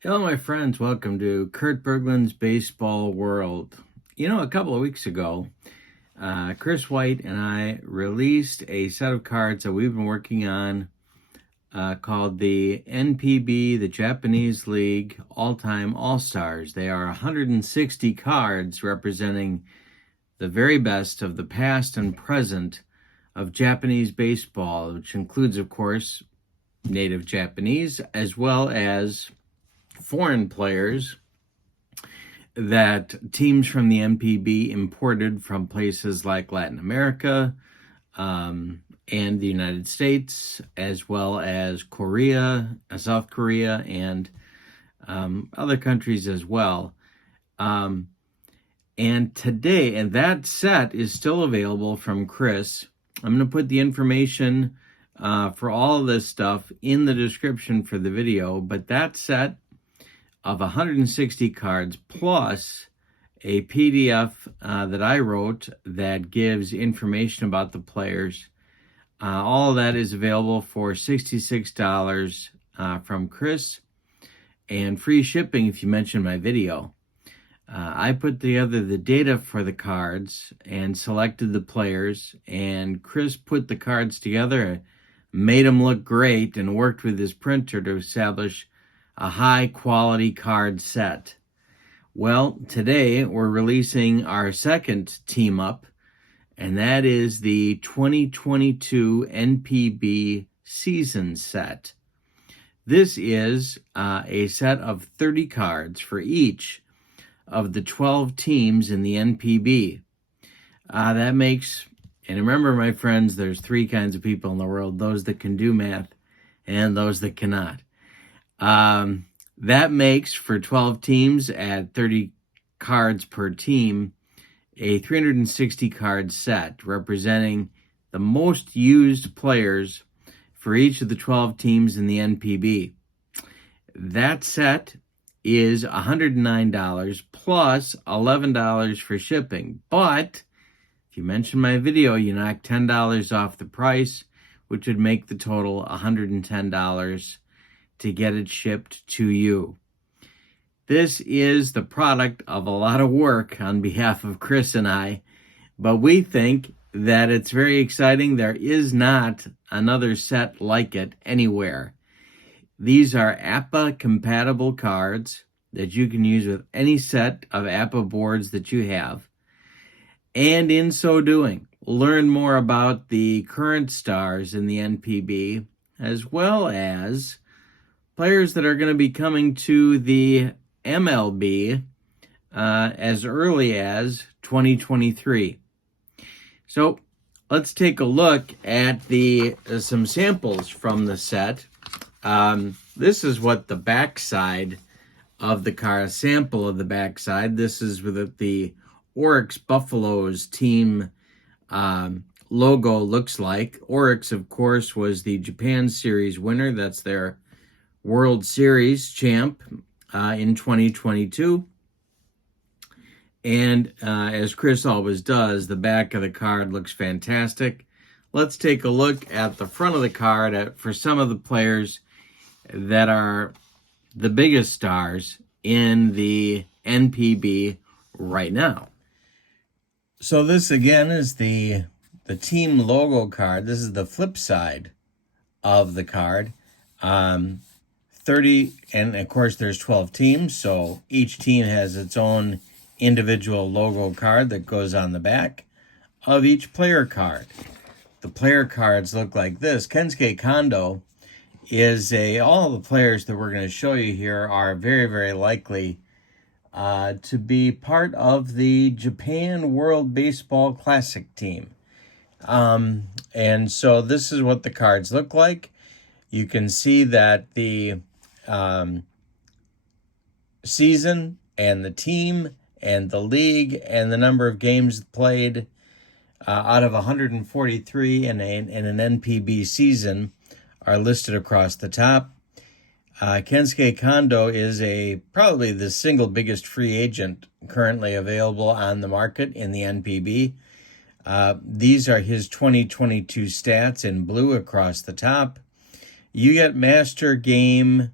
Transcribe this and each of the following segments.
Hello, my friends. Welcome to Kurt Berglund's Baseball World. A couple of weeks ago, Chris White and I released a set of cards that we've been working on called the NPB, the Japanese League All-Time All-Stars. They are 160 cards representing the very best of the past and present of Japanese baseball, which includes, of course, native Japanese, as well as foreign players that teams from the NPB imported from places like Latin America and the United States, as well as Korea, South Korea, and other countries as well. And that set is still available from Chris. I'm going to put the information for all of this stuff in the description for the video, but that set of 160 cards plus a PDF that I wrote that gives information about the players. All of that is available for $66 from Chris and free shipping if you mention my video. I put together the data for the cards and selected the players, and Chris put the cards together, made them look great, and worked with his printer to establish a high-quality card set. Well, today we're releasing our second team-up, and that is the 2022 NPB season set. This is a set of 30 cards for each of the 12 teams in the NPB. That makes, and remember, my friends, there's three kinds of people in the world: those that can do math and those that cannot. That makes, for 12 teams at 30 cards per team, a 360 card set representing the most used players for each of the 12 teams in the NPB. That set is $109 plus $11 for shipping. But if you mention my video, you knock $10 off the price, which would make the total $110 to get it shipped to you. This is the product of a lot of work on behalf of Chris and I, but we think that it's very exciting. There is not another set like it anywhere. These are APBA-compatible cards that you can use with any set of APBA boards that you have. And in so doing, learn more about the current stars in the NPB, as well as players that are going to be coming to the MLB as early as 2023. So let's take a look at some samples from the set. This is what the backside of the card, sample of the backside. This is with the Oryx Buffaloes team logo looks like. Oryx, of course, was the Japan Series winner. That's their World Series champ in 2022. And as Chris always does, the back of the card looks fantastic. Let's take a look at the front of the card for some of the players that are the biggest stars in the NPB right now. So this again is the team logo card. This is the flip side of the card. 30, and of course there's 12 teams, so each team has its own individual logo card that goes on the back of each player card. The player cards look like this. Kensuke Kondo is all the players that we're going to show you here are very, very likely to be part of the Japan World Baseball Classic team. And so this is what the cards look like. You can see that the season and the team and the league and the number of games played out of 143 in an NPB season are listed across the top. Kensuke Kondo is probably the single biggest free agent currently available on the market in the NPB. These are his 2022 stats in blue across the top. You get master game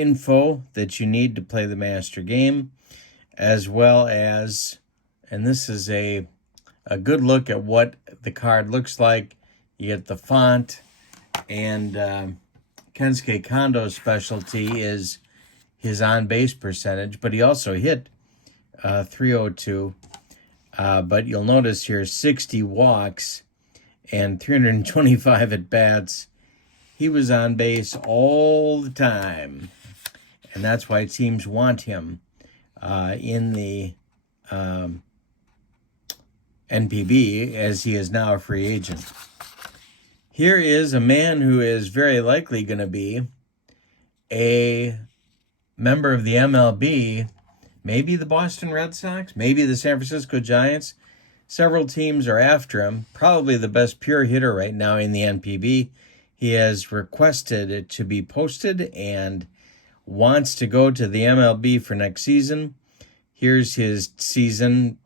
info that you need to play the master game, as well as, and this is a good look at what the card looks like. You get the font, and Kensuke Kondo's specialty is his on-base percentage, but he also hit .302. But you'll notice here 60 walks and 325 at-bats. He was on base all the time, and that's why teams want him in the NPB, as he is now a free agent. Here is a man who is very likely going to be a member of the MLB, maybe the Boston Red Sox, maybe the San Francisco Giants. Several teams are after him. Probably the best pure hitter right now in the NPB. He has requested it to be posted and wants to go to the MLB for next season. Here's his season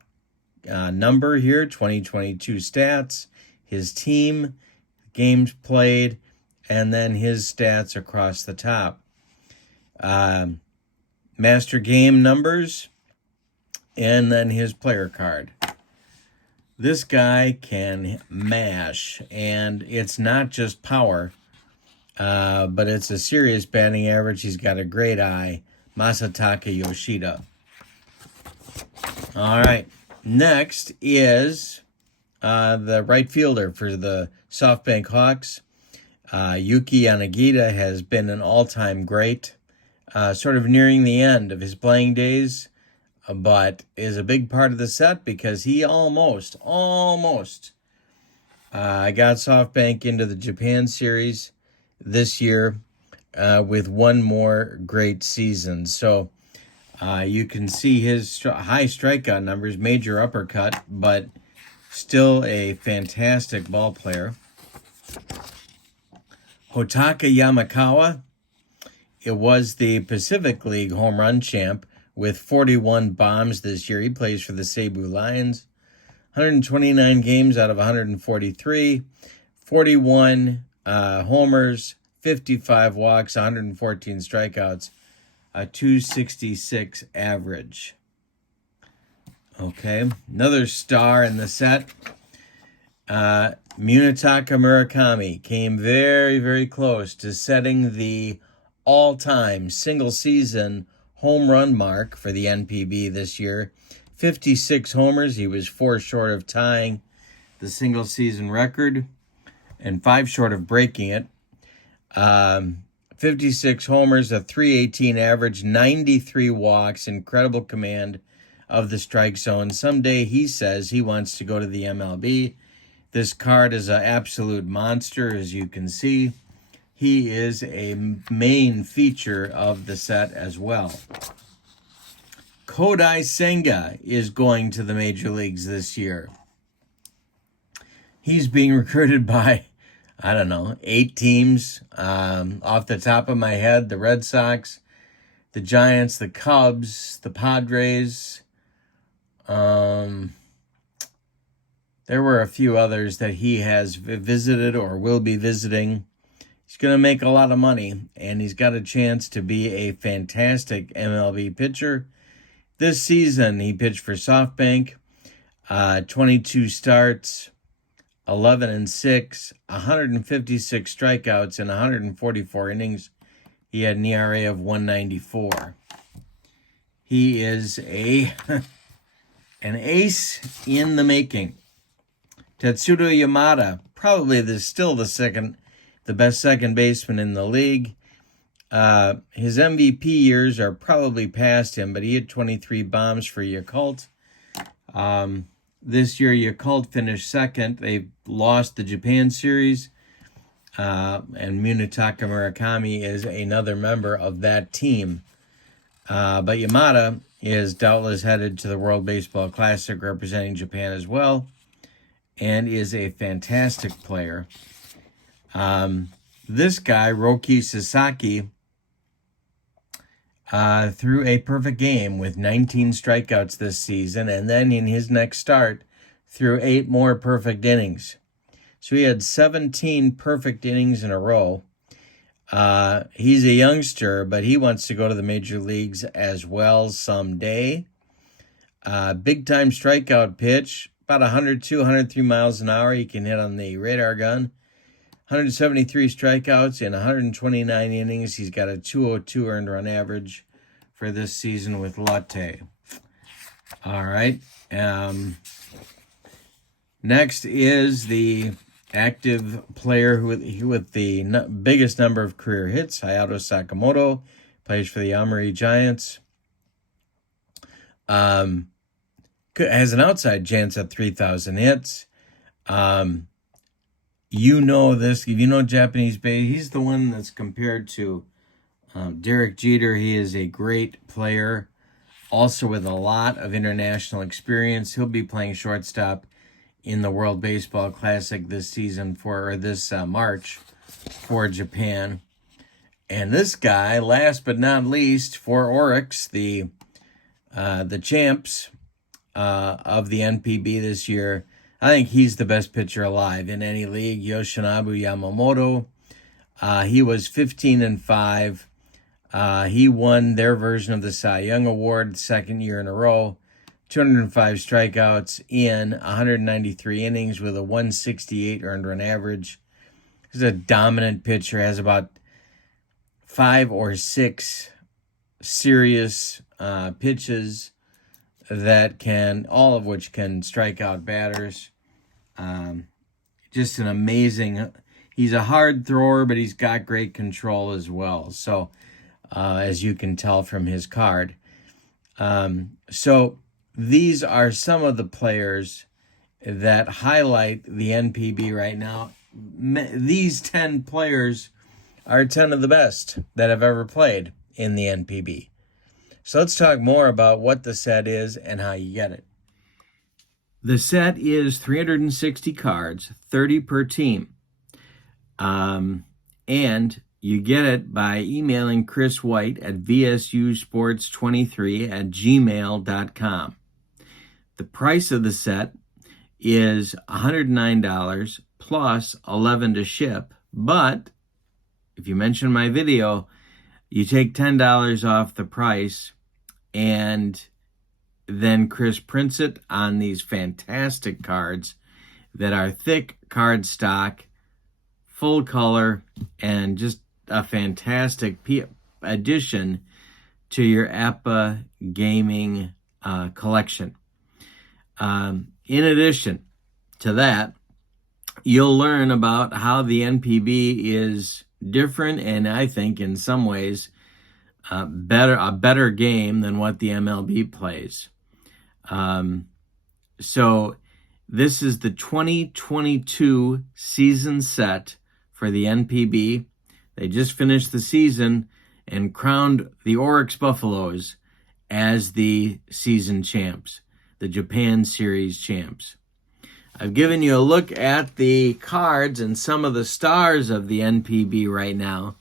number here, 2022 stats, his team, games played, and then his stats across the top. Master game numbers, and then his player card. This guy can mash, and it's not just power, but it's a serious batting average. He's got a great eye. Masataka Yoshida. All right, next is the right fielder for the SoftBank Hawks. Yuki Yanagita has been an all-time great, sort of nearing the end of his playing days, but is a big part of the set because he almost got SoftBank into the Japan series this year with one more great season. So you can see his high strikeout numbers, major uppercut, but still a fantastic ball player. Hotaka Yamakawa, it was the Pacific League home run champ with 41 bombs this year. He plays for the Cebu Lions. 129 games out of 143, 41 homers, 55 walks, 114 strikeouts, a 266 average. Okay, another star in the set. Munetaka Murakami came very, very close to setting the all-time single-season home run mark for the NPB this year. 56 homers. He was 4 short of tying the single-season record and 5 short of breaking it. 56 homers, a .318 average, 93 walks, incredible command of the strike zone. Someday he says he wants to go to the MLB. This card is an absolute monster, as you can see. He is a main feature of the set as well. Kodai Senga is going to the major leagues this year. He's being recruited by, 8 teams. Off the top of my head, the Red Sox, the Giants, the Cubs, the Padres. There were a few others that he has visited or will be visiting. He's going to make a lot of money, and he's got a chance to be a fantastic MLB pitcher. This season, he pitched for SoftBank, 22 starts, 11-6, 156 strikeouts, and 144 innings. He had an ERA of 194. He is an ace in the making. Tetsudo Yamada, probably still the best second baseman in the league. His MVP years are probably past him, but he had 23 bombs for Yakult. This year, Yakult finished second. They lost the Japan series, and Munetaka Murakami is another member of that team. But Yamada is doubtless headed to the World Baseball Classic representing Japan as well, and is a fantastic player. This guy, Roki Sasaki, threw a perfect game with 19 strikeouts this season, and then in his next start, threw 8 more perfect innings. So he had 17 perfect innings in a row. He's a youngster, but he wants to go to the major leagues as well someday. Big time strikeout pitch, about 102, 103 miles an hour. He can hit on the radar gun. 173 strikeouts in 129 innings. He's got a 202 earned run average for this season with Lotte. All right. Next is the active player with the biggest number of career hits, Hayato Sakamoto, plays for the Yomiuri Giants. Has an outside chance at 3,000 hits. You know this. If you know Japanese baseball, he's the one that's compared to Derek Jeter. He is a great player, also with a lot of international experience. He'll be playing shortstop in the World Baseball Classic this season this March for Japan. And this guy, last but not least, for Oryx, the champs of the NPB this year, I think he's the best pitcher alive in any league. Yoshinobu Yamamoto. He was 15-5. He won their version of the Cy Young Award, second year in a row. 205 strikeouts in 193 innings with a 168 earned run average. He's a dominant pitcher, has about 5 or 6 serious pitches all of which can strike out batters. Just an amazing, he's a hard thrower, but he's got great control as well. So, as you can tell from his card. So these are some of the players that highlight the NPB right now. These 10 players are 10 of the best that have ever played in the NPB. So let's talk more about what the set is and how you get it. The set is 360 cards, 30 per team. And you get it by emailing Chris White at vsusports23@gmail.com. The price of the set is $109 plus $11 to ship. But if you mention my video, you take $10 off the price, and then Chris prints it on these fantastic cards that are thick cardstock, full color, and just a fantastic addition to your APBA gaming collection. In addition to that, you'll learn about how the NPB is different, and I think in some ways a better game than what the MLB plays. So this is the 2022 season set for the NPB. They just finished the season and crowned the Oryx Buffaloes as the season champs, the Japan Series champs. I've given you a look at the cards and some of the stars of the NPB right now.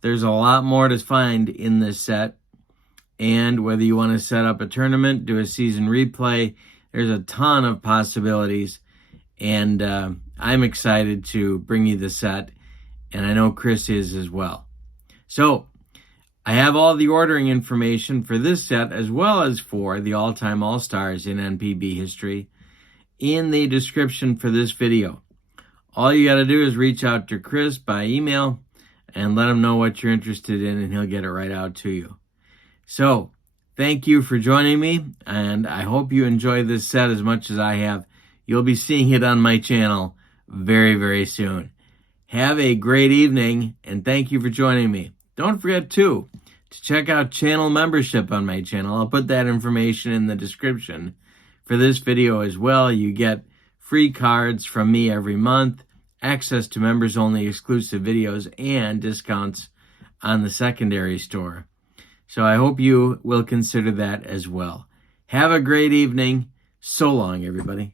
There's a lot more to find in this set. And whether you want to set up a tournament, do a season replay, there's a ton of possibilities. And I'm excited to bring you the set. And I know Chris is as well. So I have all the ordering information for this set as well as for the all-time All-Stars in NPB history in the description for this video. All you got to do is reach out to Chris by email and let him know what you're interested in, and he'll get it right out to you. So, thank you for joining me, and I hope you enjoy this set as much as I have. You'll be seeing it on my channel very, very soon. Have a great evening, and thank you for joining me. Don't forget, too, to check out channel membership on my channel. I'll put that information in the description for this video as well. You get free cards from me every month, access to members-only exclusive videos, and discounts on the secondary store. So I hope you will consider that as well. Have a great evening. So long, everybody.